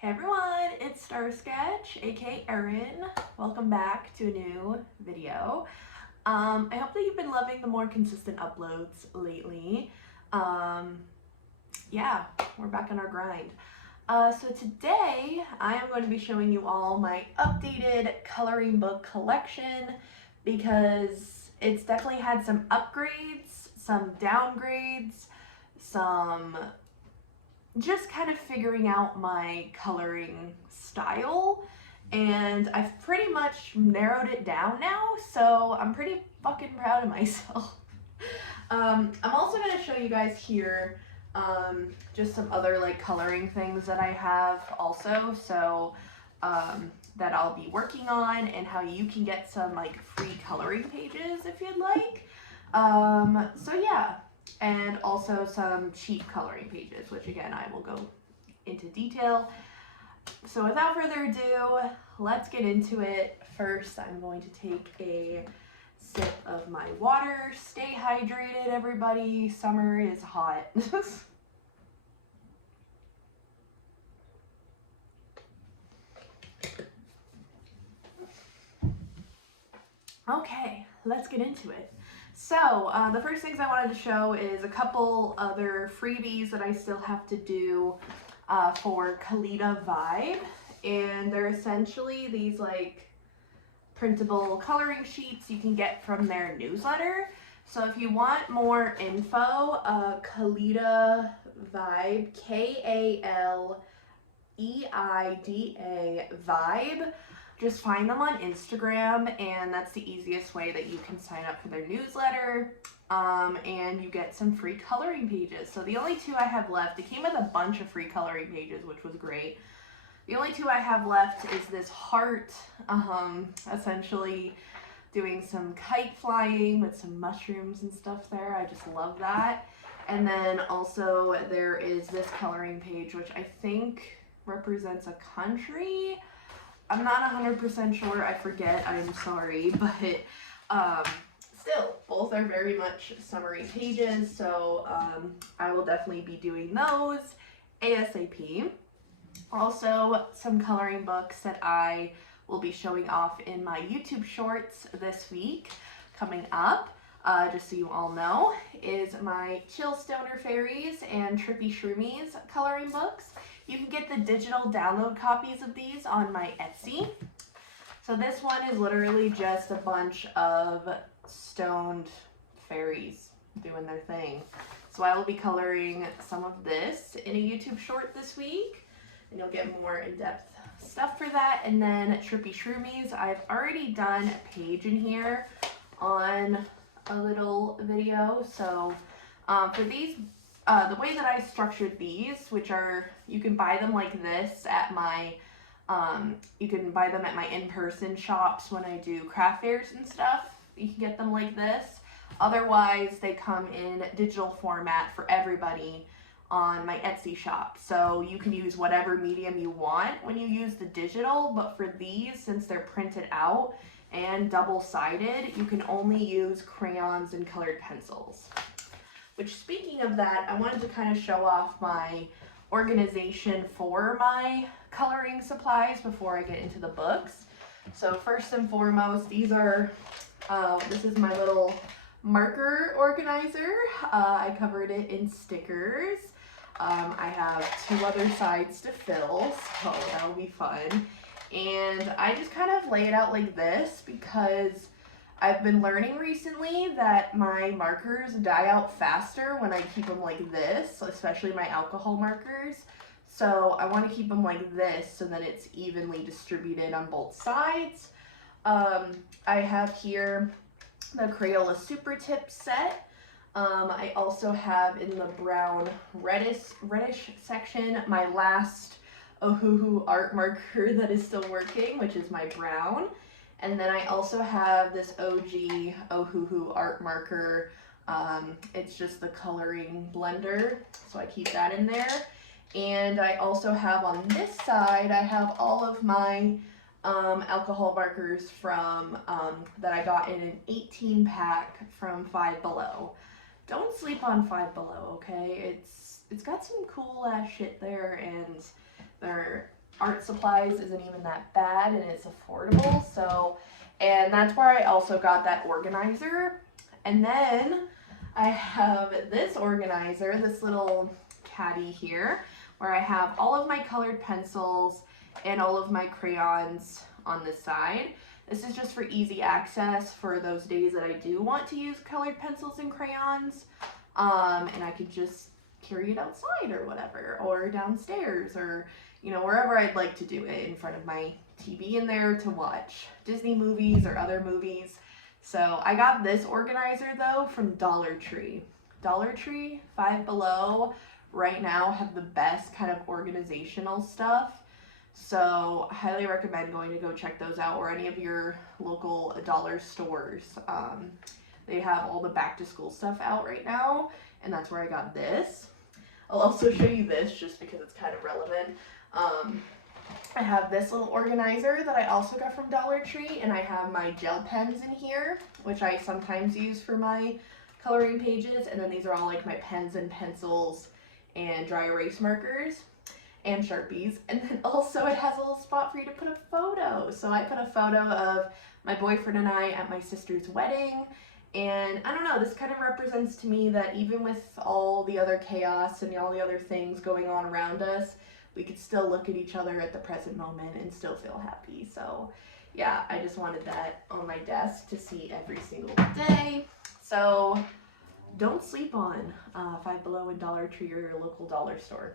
Hey everyone, it's Star Sketch, aka Erin. Welcome back to a new video. I hope that you've been loving the more consistent uploads lately. Yeah, we're back on our grind. So today I am going to be showing you all my updated coloring book collection because it's definitely had some upgrades, some downgrades, some just kind of figuring out my coloring style, and I've pretty much narrowed it down now, so I'm pretty fucking proud of myself. I'm also going to show you guys here just some other like coloring things that I have also, so that I'll be working on, and how you can get some like free coloring pages if you'd like. So yeah, and also some cheap coloring pages, which again I will go into detail. So without further ado, let's get into it. First, I'm going to take a sip of my water. Stay hydrated, everybody. Summer is hot. Okay, let's get into it. So the first things I wanted to show is a couple other freebies that I still have to do for Kalita Vibe, and they're essentially these like printable coloring sheets you can get from their newsletter. So if you want more info, Kalita Vibe, K-A-L-E-I-D-A Vibe. Just find them on Instagram, and that's the easiest way that you can sign up for their newsletter, and you get some free coloring pages. So the only two I have left, it came with a bunch of free coloring pages, which was great. The only two I have left is this heart, essentially doing some kite flying with some mushrooms and stuff there. I just love that. And then also there is this coloring page, which I think represents a country. I'm not 100% sure, I forget, I'm sorry, but still, both are very much summary pages, so I will definitely be doing those ASAP. Also, some coloring books that I will be showing off in my YouTube shorts this week coming up, just so you all know, is my Chill Stoner Fairies and Trippy Shroomies coloring books. You can get the digital download copies of these on my Etsy. So this one is literally just a bunch of stoned fairies doing their thing. So I will be coloring some of this in a YouTube short this week, and you'll get more in-depth stuff for that. And then Trippy Shroomies, I've already done a page in here on a little video. So for these, the way that I structured these, which are, you can buy them like this at my, you can buy them at my in-person shops when I do craft fairs and stuff. You can get them like this. Otherwise, they come in digital format for everybody on my Etsy shop. So you can use whatever medium you want when you use the digital, but for these, since they're printed out and double-sided, you can only use crayons and colored pencils. Which, speaking of that, I wanted to kind of show off my organization for my coloring supplies before I get into the books. So first and foremost, these are, this is my little marker organizer. I covered it in stickers. I have two other sides to fill, so that'll be fun. And I just kind of lay it out like this because I've been learning recently that my markers die out faster when I keep them like this, especially my alcohol markers. So I want to keep them like this so that it's evenly distributed on both sides. I have here the Crayola Super Tip set. I also have in the brown reddish section my last Ohuhu art marker that is still working, which is my brown. And then I also have this OG Ohuhu art marker. It's just the coloring blender, so I keep that in there. And I also have on this side, I have all of my alcohol markers from that I got in an 18 pack from Five Below. Don't sleep on Five Below, okay? It's got some cool ass shit there, and they're art supplies isn't even that bad and it's affordable. So, and that's where I also got that organizer. And then I have this organizer, this little caddy here, where I have all of my colored pencils and all of my crayons on this side. This is just for easy access for those days that I do want to use colored pencils and crayons. And I could just carry it outside or whatever, or downstairs, or, you know, wherever I'd like to do it, in front of my TV in there to watch Disney movies or other movies. So I got this organizer though from Dollar Tree. Dollar Tree, Five Below, right now have the best kind of organizational stuff. So I highly recommend going to go check those out, or any of your local dollar stores. They have all the back to school stuff out right now, and that's where I got this. I'll also show you this just because it's kind of relevant. I have this little organizer that I also got from Dollar Tree, and I have my gel pens in here, which I sometimes use for my coloring pages, and then these are all like my pens and pencils and dry erase markers and Sharpies. And then also it has a little spot for you to put a photo. So I put a photo of my boyfriend and I at my sister's wedding. And I don't know, this kind of represents to me that even with all the other chaos and all the other things going on around us, we could still look at each other at the present moment and still feel happy. So yeah, I just wanted that on my desk to see every single day. So don't sleep on Five Below and Dollar Tree or your local dollar store.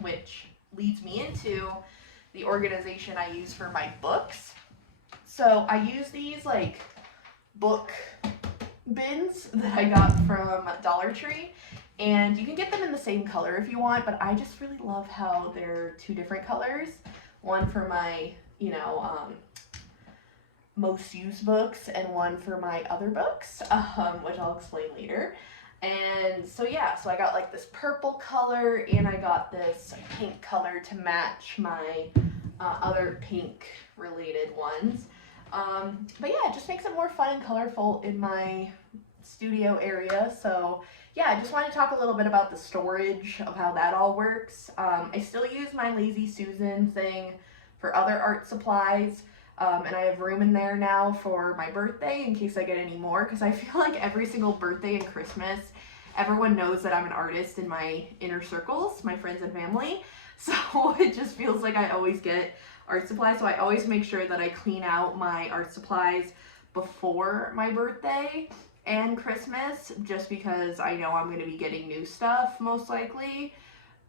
Which leads me into the organization I use for my books. So I use these like book bins that I got from Dollar Tree, and you can get them in the same color if you want, but I just really love how they're two different colors. One for my, you know, most used books, and one for my other books, which I'll explain later. And so yeah, so I got like this purple color, and I got this pink color to match my other pink related ones. But yeah, it just makes it more fun and colorful in my studio area. So yeah, I just wanted to talk a little bit about the storage of how that all works. I still use my Lazy Susan thing for other art supplies. And I have room in there now for my birthday in case I get any more, because I feel like every single birthday and Christmas, everyone knows that I'm an artist in my inner circles, my friends and family. So it just feels like I always get art supplies. So I always make sure that I clean out my art supplies before my birthday and Christmas, just because I know I'm going to be getting new stuff most likely.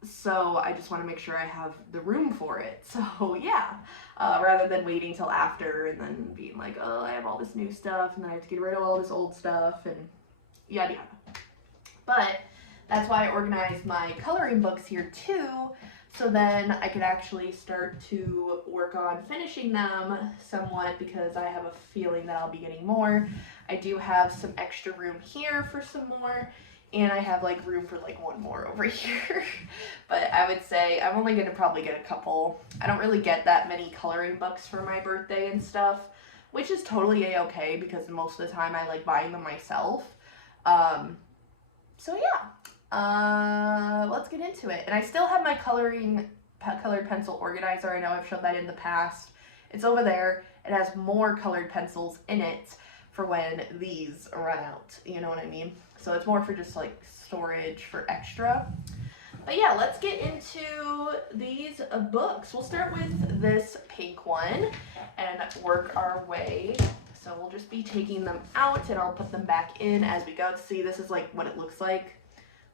So I just want to make sure I have the room for it. So yeah, rather than waiting till after and then being like, oh, I have all this new stuff and then I have to get rid of all this old stuff and yada yada. But that's why I organized my coloring books here too, so then I could actually start to work on finishing them somewhat, because I have a feeling that I'll be getting more. I do have some extra room here for some more, and I have like room for like one more over here. But I would say I'm only going to probably get a couple. I don't really get that many coloring books for my birthday and stuff, which is totally a-okay, because most of the time I like buying them myself. So yeah, let's get into it. And I still have my colored pencil organizer. I know I've showed that in the past. It's over there. It has more colored pencils in it for when these run out, you know what I mean? So it's more for just like storage for extra. But yeah, let's get into these books. We'll start with this pink one and work our way. So we'll just be taking them out and I'll put them back in as we go. See, this is like what it looks like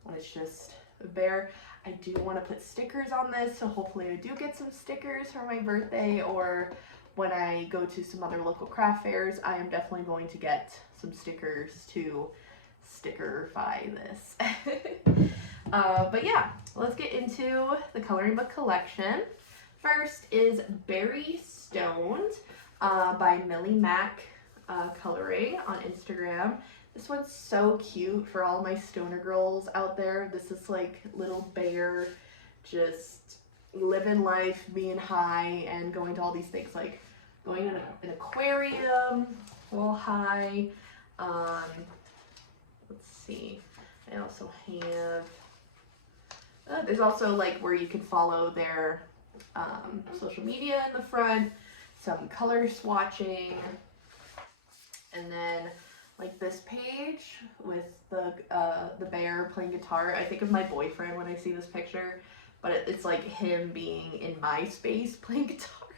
when it's just bare. I do want to put stickers on this, so hopefully I do get some stickers for my birthday, or when I go to some other local craft fairs, I am definitely going to get some stickers to stickerify this. But yeah, let's get into the coloring book collection. First is Berry Stoned by Millie Mac Coloring on Instagram. This one's so cute for all my stoner girls out there. This is like little bear just living life, being high, and going to all these things, like going to an aquarium, a little high. Let's see. I also have, there's also like where you can follow their social media in the front, some color swatching, and then like this page with the bear playing guitar. I think of my boyfriend when I see this picture, but it's like him being in my space playing guitar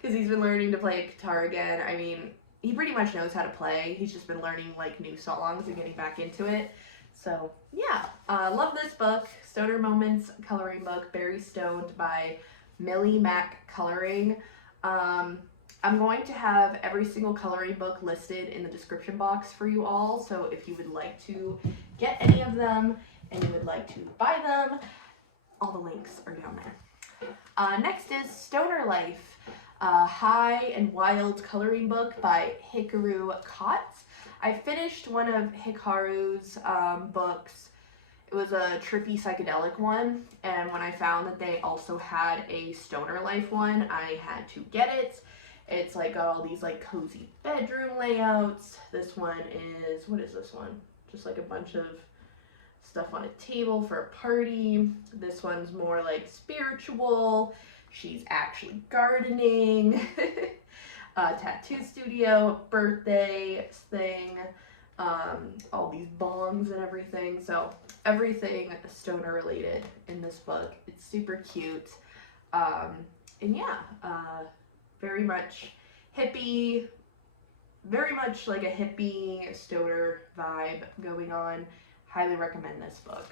because he's been learning to play guitar again. I mean, he pretty much knows how to play. He's just been learning like new songs and getting back into it. So yeah, love this book, Stoner Moments coloring book, Berry Stoned by Millie Mac Coloring. I'm going to have every single coloring book listed in the description box for you all, so if you would like to get any of them and you would like to buy them, all the links are down there. Next is Stoner Life, High and Wild coloring book by Hikaru Kotz. I finished one of Hikaru's books. It was a trippy psychedelic one, and when I found that they also had a Stoner Life one, I had to get it. It's like got all these like cozy bedroom layouts. This one is, what is this one? Just like a bunch of stuff on a table for a party. This one's more like spiritual. She's actually gardening. Tattoo studio, birthday thing, all these bongs and everything. So everything stoner related in this book. It's super cute. And yeah, very much hippie, very much like a hippie stoner vibe going on. Highly recommend this book.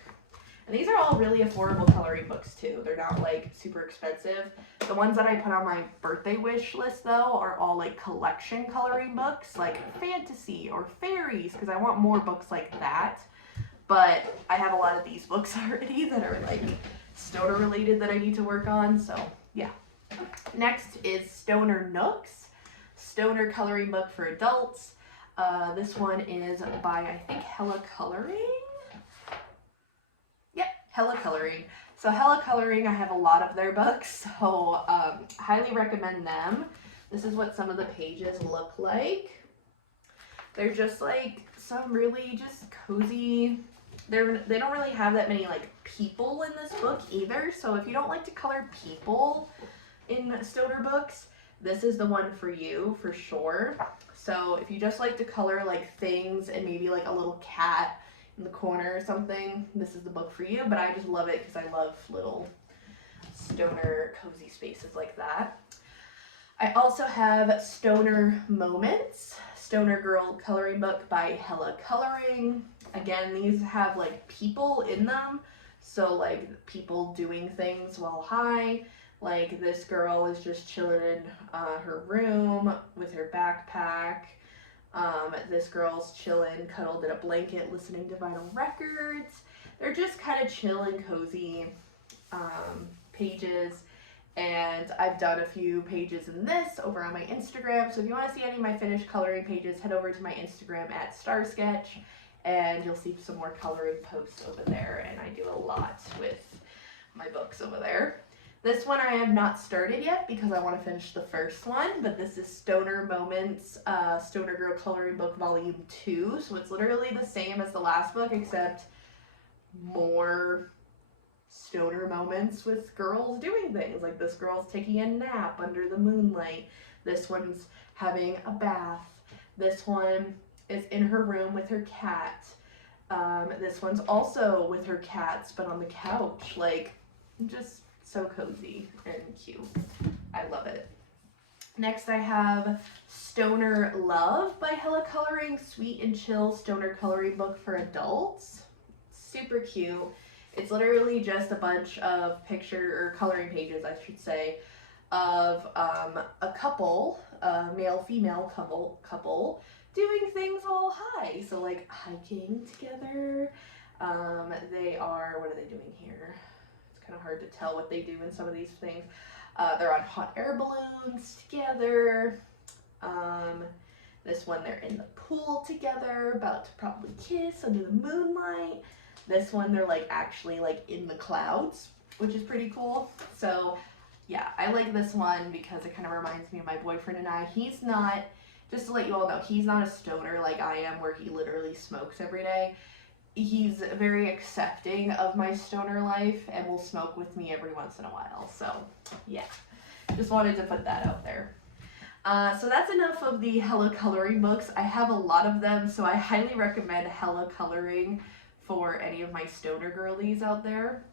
And these are all really affordable coloring books too. They're not like super expensive. The ones that I put on my birthday wish list though are all like collection coloring books, like fantasy or fairies, because I want more books like that. But I have a lot of these books already that are like stoner related that I need to work on, so yeah. Next is Stoner Nooks, stoner coloring book for adults. This one is by, I think, Hella Coloring? Yep, Hella Coloring. So Hella Coloring, I have a lot of their books, so highly recommend them. This is what some of the pages look like. They're just like some really just cozy, they don't really have that many like people in this book either, so if you don't like to color people in stoner books, this is the one for you for sure. So if you just like to color like things and maybe like a little cat in the corner or something, this is the book for you. But I just love it because I love little stoner cozy spaces like that. I also have Stoner Moments, Stoner Girl coloring book by Hella Coloring. Again, these have like people in them, so like people doing things while high. Like this girl is just chilling in her room with her backpack. This girl's chilling, cuddled in a blanket, listening to vinyl records. They're just kind of chill and cozy pages. And I've done a few pages in this over on my Instagram. So if you want to see any of my finished coloring pages, head over to my Instagram at StarSketch, and you'll see some more coloring posts over there. And I do a lot with my books over there. This one I have not started yet because I want to finish the first one, but this is Stoner Moments, Stoner Girl Coloring Book Volume 2. So it's literally the same as the last book, except more stoner moments with girls doing things. Like this girl's taking a nap under the moonlight. This one's having a bath. This one is in her room with her cat. This one's also with her cats, but on the couch. Like, just so cozy and cute. I love it. Next I have Stoner Love by Hella Coloring, sweet and chill stoner coloring book for adults. Super cute. It's literally just a bunch of or coloring pages, I should say, of a couple, male-female couple, doing things all high. So like hiking together. They are, what are they doing here? Kind of hard to tell what they do in some of these things. They're on hot air balloons together. This one, they're in the pool together, about to probably kiss under the moonlight. This one, they're like actually like in the clouds, which is pretty cool. So yeah, I like this one because it kind of reminds me of my boyfriend and I. He's not, just to let you all know, he's not a stoner like I am where he literally smokes every day. he's very accepting of my stoner life and will smoke with me every once in a while. So yeah, just wanted to put that out there. So that's enough of the Hella coloring books. I have a lot of them, so I highly recommend Hella coloring for any of my stoner girlies out there.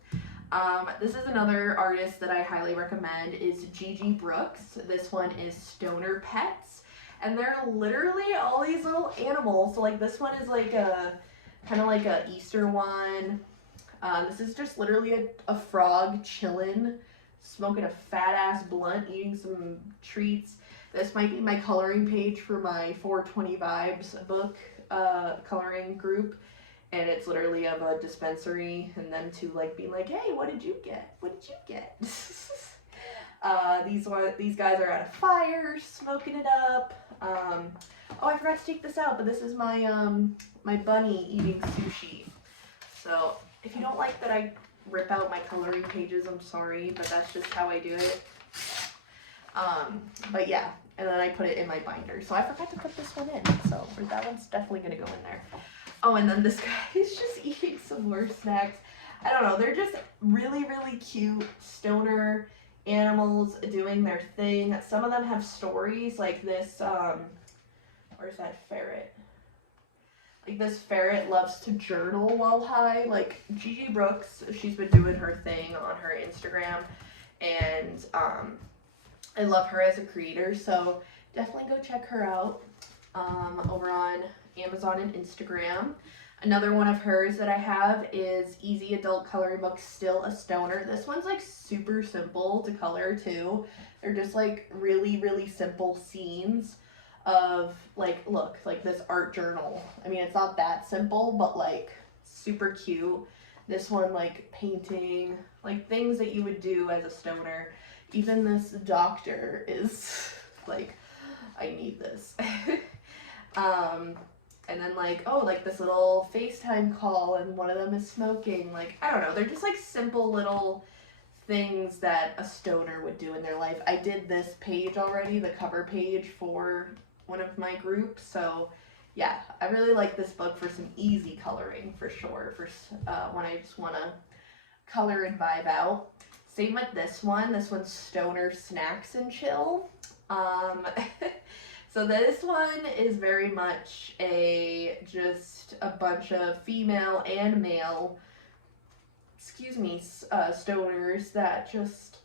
This is another artist that I highly recommend is Gigi Brooks. This one is Stoner Pets, and they're literally all these little animals. So like this one is like a kind of like a Easter one. This is just literally a frog chilling, smoking a fat ass blunt, eating some treats. This might be my coloring page for my 420 Vibes book coloring group. And it's literally of a dispensary and them two like being like, hey, what did you get? What did you get? These guys are at a fire, smoking it up. Oh, I forgot to take this out, but this is my my bunny eating sushi. So if you don't like that I rip out my coloring pages, I'm sorry, but that's just how I do it. But yeah, and then I put it in my binder. So I forgot to put this one in, so that one's definitely gonna go in there. Oh, and then this guy is just eating some more snacks. I don't know, they're just really, really cute stoner animals doing their thing. Some of them have stories, like this, where's that ferret? Like this ferret loves to journal while high. Like Gigi Brooks, she's been doing her thing on her Instagram, and I love her as a creator, so definitely go check her out over on Amazon and Instagram. Another one of hers that I have is Easy Adult Coloring Book, Still a Stoner. This one's like super simple to color too. They're just like really, really simple scenes of like, look, like this art journal. I mean, it's not that simple, but like super cute. This one like painting, like things that you would do as a stoner. Even this doctor is like, I need this. And then like, oh, like this little FaceTime call and one of them is smoking. Like, I don't know, they're just like simple little things that a stoner would do in their life. I did this page already, the cover page for one of my groups. So yeah, I really like this book for some easy coloring for sure, for when I just want to color and vibe out. Same with this one. This one's Stoner Snacks and Chill. So this one is very much just a bunch of female and male, stoners that just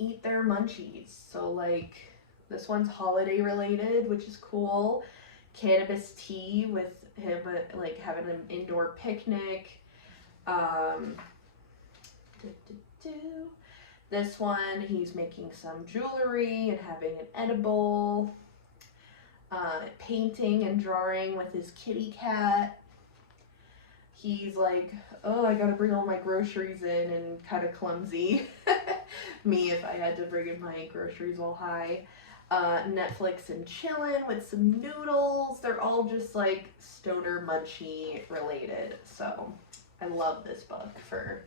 eat their munchies. So like this one's holiday related, which is cool. Cannabis tea with him like having an indoor picnic. This one, he's making some jewelry and having an edible, painting and drawing with his kitty cat. He's like, oh, I gotta bring all my groceries in, and kind of clumsy. Me if I had to bring in my groceries while high. Netflix and chillin' with some noodles. They're all just like stoner munchy related. So I love this book for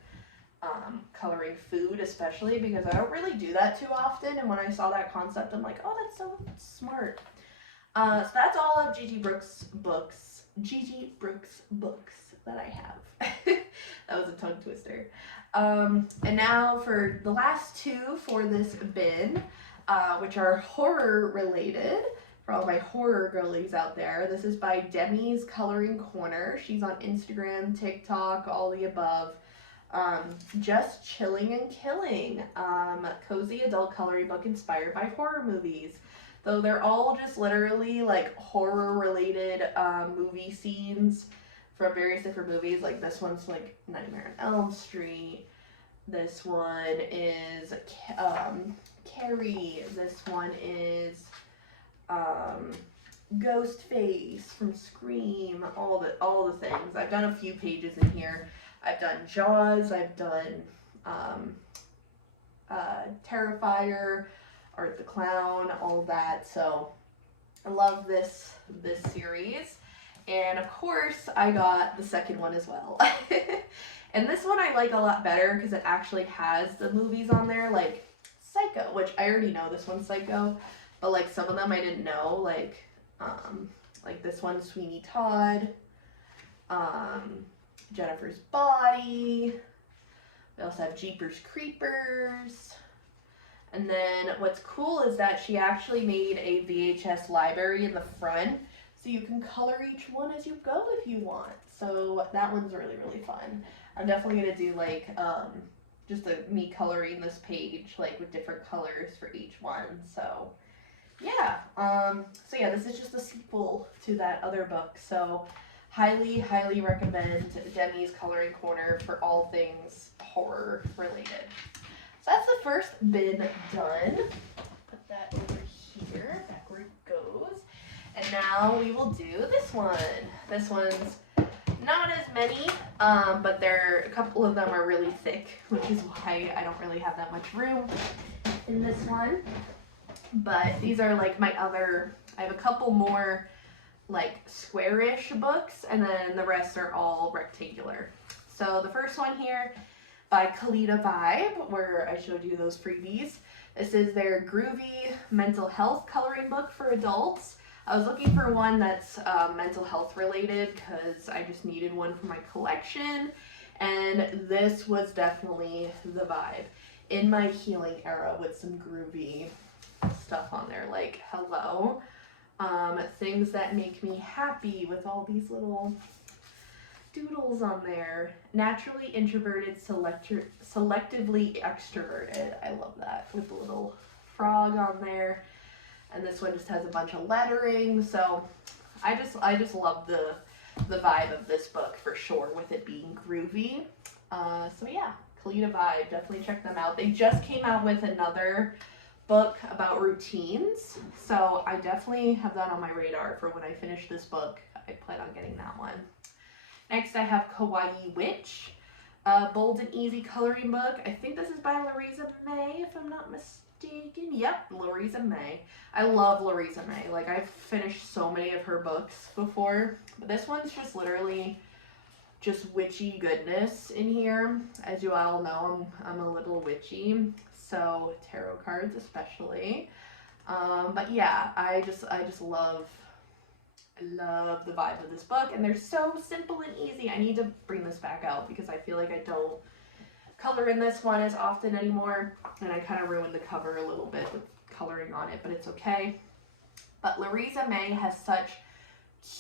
coloring food, especially because I don't really do that too often, and when I saw that concept I'm like, oh, that's so smart. So that's all of Gigi Brooks books that I have. That was a tongue twister. And now for the last two for this bin, which are horror related, for all my horror girlies out there. This is by Demi's Coloring Corner. She's on Instagram, TikTok, all the above. Just Chilling and Killing, cozy adult coloring book inspired by horror movies. Though they're all just literally like horror related movie scenes from various different movies. Like this one's like Nightmare on Elm Street. This one is Carrie. This one is Ghostface from Scream. All the things. I've done a few pages in here. I've done Jaws, I've done Terrifier, Art the Clown, all that. So I love this series. And of course, I got the second one as well. And this one I like a lot better because it actually has the movies on there, like Psycho, which I already know this one's Psycho, but like some of them I didn't know, like this one, Sweeney Todd. Jennifer's Body. We also have Jeepers Creepers. And then what's cool is that she actually made a VHS library in the front, so you can color each one as you go if you want. So that one's really, really fun. I'm definitely gonna do like just me coloring this page like with different colors for each one. So yeah, this is just a sequel to that other book. So highly, highly recommend Demi's Coloring Corner for all things horror related. So that's the first bin done. Put that over here, back where it goes. And now we will do this one. This one's not as many, but a couple of them are really thick, which is why I don't really have that much room in this one. But these are like my other, I have a couple more like squarish books, and then the rest are all rectangular. So the first one here by Kalita Vibe, where I showed you those freebies. This is their groovy mental health coloring book for adults. I was looking for one that's mental health related because I just needed one for my collection, and this was definitely the vibe. In my healing era with some groovy stuff on there, like hello, things that make me happy with all these little doodles on there. Naturally introverted, selectively extroverted. I love that, with the little frog on there. And this one just has a bunch of lettering. So I just love the vibe of this book for sure, with it being groovy. So yeah, Kalita Vibe, definitely check them out. They just came out with another book about routines, so I definitely have that on my radar for when I finish this book. I plan on getting that one. Next I have Kawaii Witch, bold and easy coloring book. I think this is by Louisa May, if I'm not mistaken. Yep, Louisa May. I love Louisa May. Like, I've finished so many of her books before, but this one's just literally just witchy goodness in here. As you all know, I'm a little witchy, so tarot cards especially. But yeah, I just love the vibe of this book, and they're so simple and easy. I need to bring this back out because I feel like I don't color in this one as often anymore, and I kind of ruined the cover a little bit with coloring on it, but it's okay. But Louisa May has such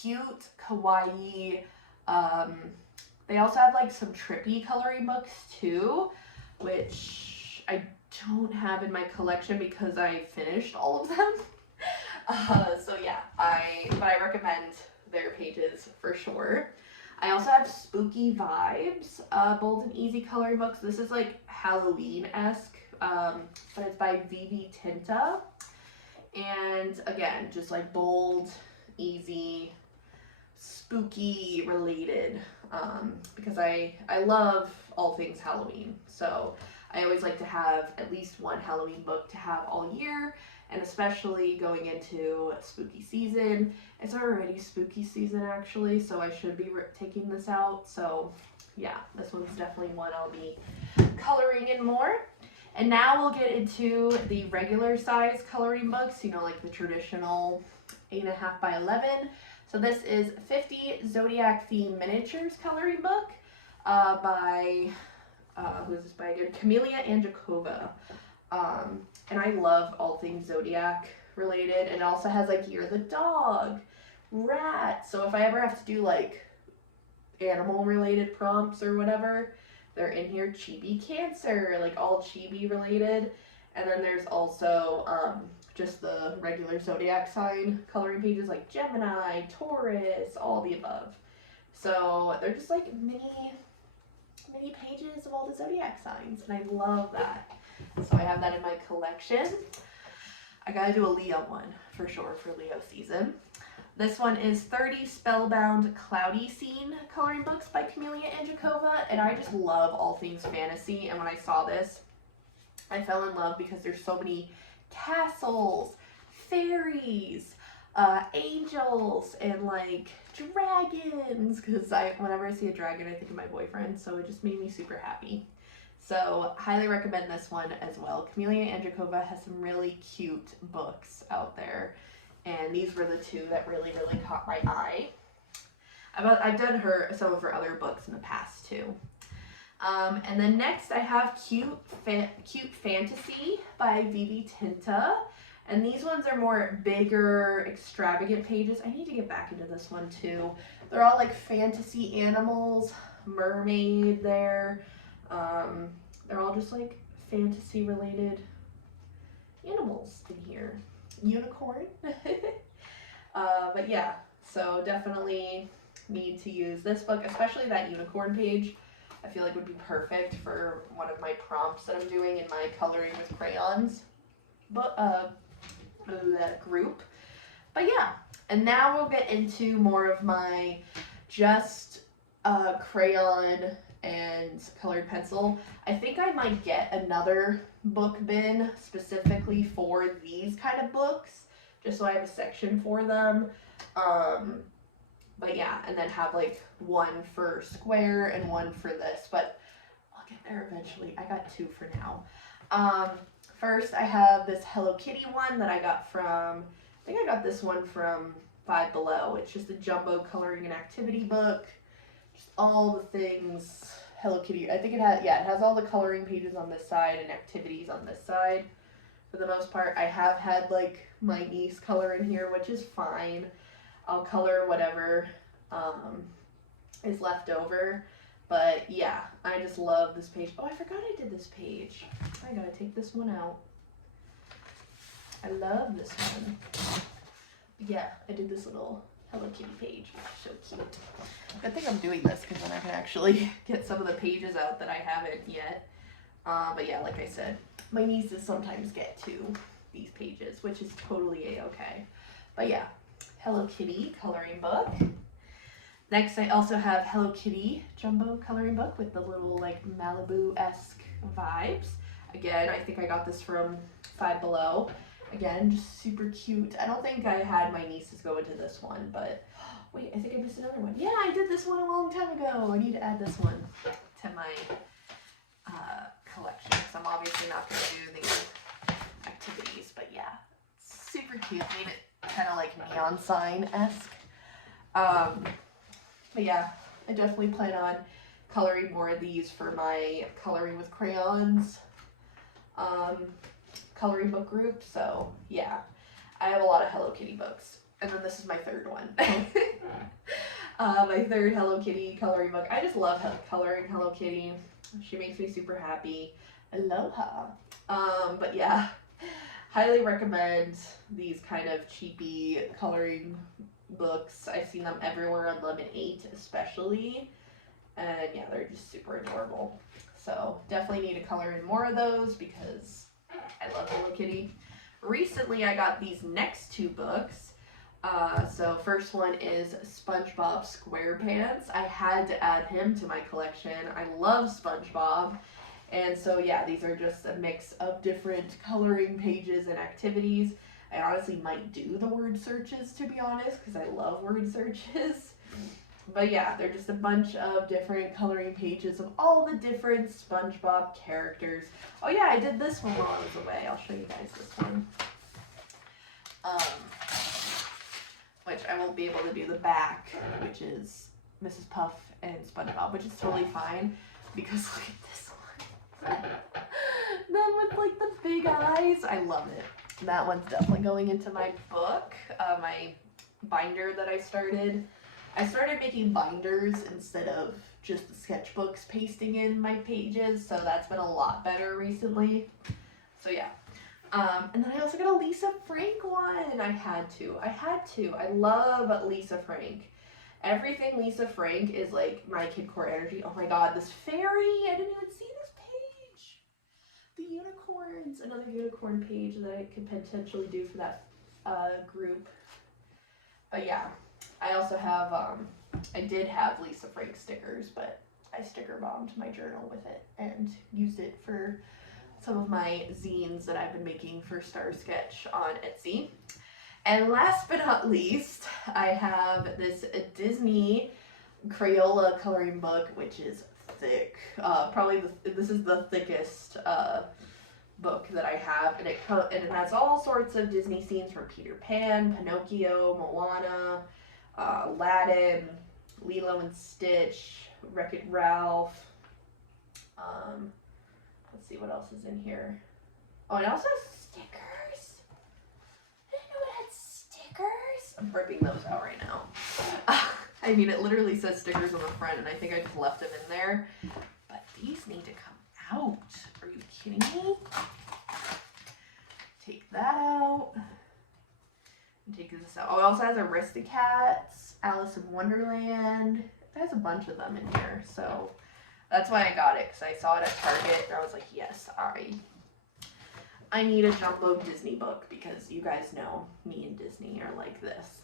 cute kawaii, they also have like some trippy coloring books too, which I don't have in my collection because I finished all of them. So yeah, but I recommend their pages for sure. I also have Spooky Vibes, bold and easy coloring books. This is like Halloween-esque, but it's by Vivi Tinta. And again, just like bold, easy, spooky related, because I love all things Halloween. So I always like to have at least one Halloween book to have all year, and especially going into spooky season. It's already spooky season actually, so I should be taking this out. So yeah, this one's definitely one I'll be coloring in more. And now we'll get into the regular size coloring books, you know, like the traditional 8.5 by 11. So this is 50 Zodiac Theme Miniatures coloring book by, who is this by again? Camelia Anjakova. And I love all things Zodiac related. And it also has like Year of the Dog, Rat. So if I ever have to do like animal related prompts or whatever, they're in here. Chibi Cancer, like all chibi related. And then there's also just the regular Zodiac sign coloring pages like Gemini, Taurus, all the above. So they're just like mini pages of all the Zodiac signs, and I love that. So I have that in my collection. I gotta do a Leo one for sure for Leo season. This one is 30 Spellbound Cloudy Scene coloring books by Camelia Anjakova, and I just love all things fantasy, and when I saw this, I fell in love because there's so many castles, fairies, angels, and like dragons, because whenever I see a dragon I think of my boyfriend, so it just made me super happy. So highly recommend this one as well. Camelia Anjakova has some really cute books out there, and these were the two that really caught my eye. I've done some of her other books in the past too. And then next I have Cute Fantasy by Vivi Tinta. And these ones are more bigger, extravagant pages. I need to get back into this one too. They're all like fantasy animals, mermaid there. They're all just like fantasy related animals in here. Unicorn. But yeah, so definitely need to use this book, especially that unicorn page. I feel like would be perfect for one of my prompts that I'm doing in my coloring with crayons group. But yeah, and now we'll get into more of my just crayon and colored pencil. I think I might get another book bin specifically for these kind of books, just so I have a section for them. But yeah, and then have like one for square and one for this, but I'll get there eventually. I got two for now. First I have this Hello Kitty one that I got from, I think I got this one from Five Below. It's just a jumbo coloring and activity book. Just all the things Hello Kitty. I think it has all the coloring pages on this side and activities on this side. For the most part, I have had like my niece color in here, which is fine. I'll color whatever is left over. But yeah, I just love this page. Oh, I forgot I did this page. I gotta take this one out. I love this one. But yeah, I did this little Hello Kitty page, which is so cute. I think I'm doing this because then I can actually get some of the pages out that I haven't yet. But yeah, like I said, my nieces sometimes get to these pages, which is totally a-okay. But yeah, Hello Kitty coloring book. Next, I also have Hello Kitty jumbo coloring book with the little like Malibu-esque vibes. Again, I think I got this from Five Below. Again, just super cute. I don't think I had my nieces go into this one, but wait, I think I missed another one. Yeah, I did this one a long time ago. I need to add this one to my collection, because I'm obviously not going to do the activities, but yeah, super cute. Made it kind of like neon sign-esque. But yeah, I definitely plan on coloring more of these for my coloring with crayons coloring book group. So yeah, I have a lot of Hello Kitty books. And then this is my third one. My third Hello Kitty coloring book. I just love coloring Hello Kitty. She makes me super happy. Aloha. But yeah, highly recommend these kind of cheapy coloring books. I've seen them everywhere on Lemon8 especially. And yeah, they're just super adorable. So definitely need to color in more of those because I love Hello Kitty. Recently I got these next two books. So first one is SpongeBob SquarePants. I had to add him to my collection. I love SpongeBob. And so yeah, these are just a mix of different coloring pages and activities. I honestly might do the word searches, to be honest, because I love word searches. But yeah, they're just a bunch of different coloring pages of all the different SpongeBob characters. Oh yeah, I did this one while I was away. I'll show you guys this one. Which I won't be able to do the back, which is Mrs. Puff and SpongeBob, which is totally fine, because look at this one. Them with like the big eyes. I love it. That one's definitely going into my book, my binder that I started. I started making binders instead of just the sketchbooks pasting in my pages, so that's been a lot better recently. So yeah. And then I also got a Lisa Frank one. I had to. I love Lisa Frank. Everything Lisa Frank is like my Kid Core energy. Oh my god, this fairy! I didn't even see this page. The unicorns. Another unicorn page that I could potentially do for that group. But yeah, I also have, I did have Lisa Frank stickers, but I sticker bombed my journal with it and used it for some of my zines that I've been making for Star Sketch on Etsy. And last but not least, I have this Disney Crayola coloring book, which is thick. This is the thickest book that I have, and it has all sorts of Disney scenes from Peter Pan, Pinocchio, Moana, Aladdin, Lilo and Stitch, Wreck-It Ralph. Let's see what else is in here. Oh, it also has stickers. I didn't know it had stickers. I'm ripping those out right now. I mean, it literally says stickers on the front, and I think I just left them in there. But these need to come out. Are you kidding me? Take that out. And take this out. Oh, it also has Aristocats, Alice in Wonderland. It has a bunch of them in here, so that's why I got it, because I saw it at Target, and I was like, yes, I need a jumbo Disney book, because you guys know me and Disney are like this.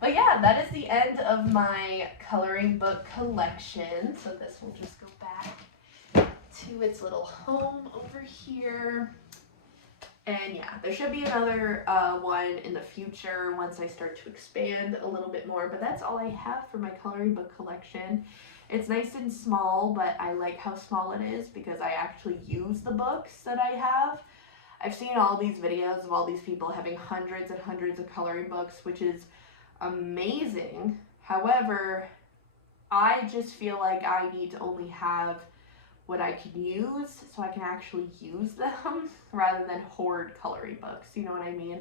But yeah, that is the end of my coloring book collection. So this will just go back to its little home over here. And yeah, there should be another one in the future once I start to expand a little bit more. But that's all I have for my coloring book collection. It's nice and small, but I like how small it is because I actually use the books that I have. I've seen all these videos of all these people having hundreds and hundreds of coloring books, which is amazing. However, I just feel like I need to only have what I can use so I can actually use them rather than hoard coloring books, you know what I mean?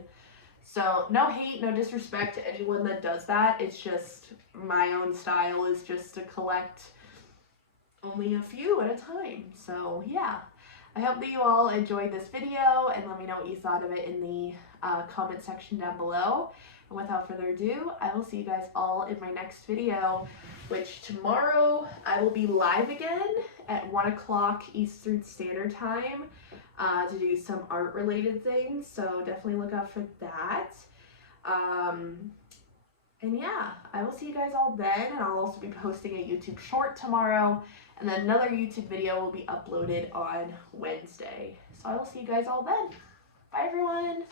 So no hate, no disrespect to anyone that does that. It's just my own style is just to collect only a few at a time. So yeah, I hope that you all enjoyed this video and let me know what you thought of it in the comment section down below. And without further ado, I will see you guys all in my next video, which tomorrow I will be live again at 1 o'clock Eastern Standard Time to do some art related things. So definitely look out for that. And yeah, I will see you guys all then. And I'll also be posting a YouTube short tomorrow. And then another YouTube video will be uploaded on Wednesday. So I will see you guys all then. Bye everyone.